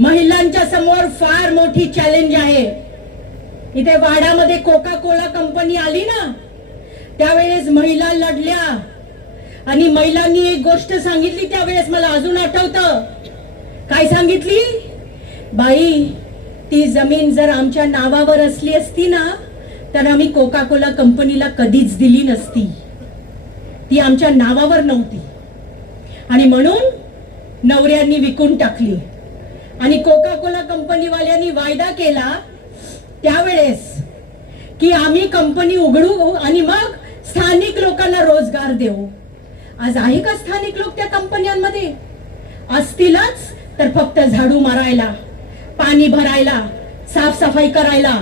महिलांच्या समोर फार मोठी चॅलेंज आहे. इथे वाडामध्ये कोका कोला कंपनी आली ना त्यावेळेस महिला लढल्या. आणि महिलांनी एक गोष्ट सांगितली त्यावेळेस मला अजून आठवतं. काय सांगितली? बाई ती जमीन जर आमच्या नावावर असली असती ना तर आम्ही कोका कोला कंपनीला कधीच दिली नसती. ती आमच्या नावावर नव्हती. आणि म्हणून नवऱ्यांनी विकून टाकली. आणि कोका कोला कंपनीवाल्यांनी वायदा केला त्यावेळेस की आम्ही कंपनी उघडू आणि मग स्थानिक लोकांना रोजगार देऊ. आज आहे का स्थानिक लोक त्या कंपन्यांमध्ये? असतीलच तर फक्त झाडू मारायला पाणी भरायला साफसफाई करायला.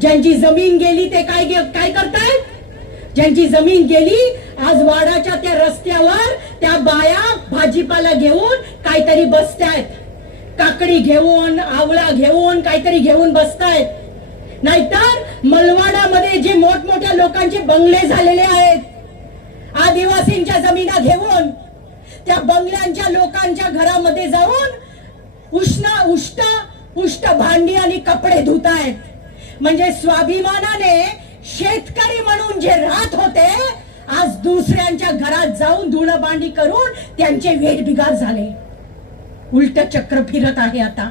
ज्यांची जमीन गेली ते काय काय करतायत? ज्यांची जमीन गेली आज वाडाच्या त्या रस्त्यावर त्या बाया भाजीपाला घेऊन काहीतरी बसतायत. काकडी घेऊन आवळा घेऊन काहीतरी घेऊन बसतायत. नाहीतर मलवाडामध्ये जे मोठमोठ्या लोकांचे बंगले झालेले आहेत आदिवासींच्या जमिना घेऊन त्या बंगल्यांच्या लोकांच्या घरामध्ये जाऊन उष्ण उष्ट उष्ट भांडी आणि कपडे धुतायत. म्हणजे स्वाभिमानाने शेतकरी म्हणून जे राहत होते आज दुसऱ्यांच्या घरात जाऊन धुणं भांडी करून त्यांचे वेठ बिगार झाले. उलट चक्र फिरत आहे आता.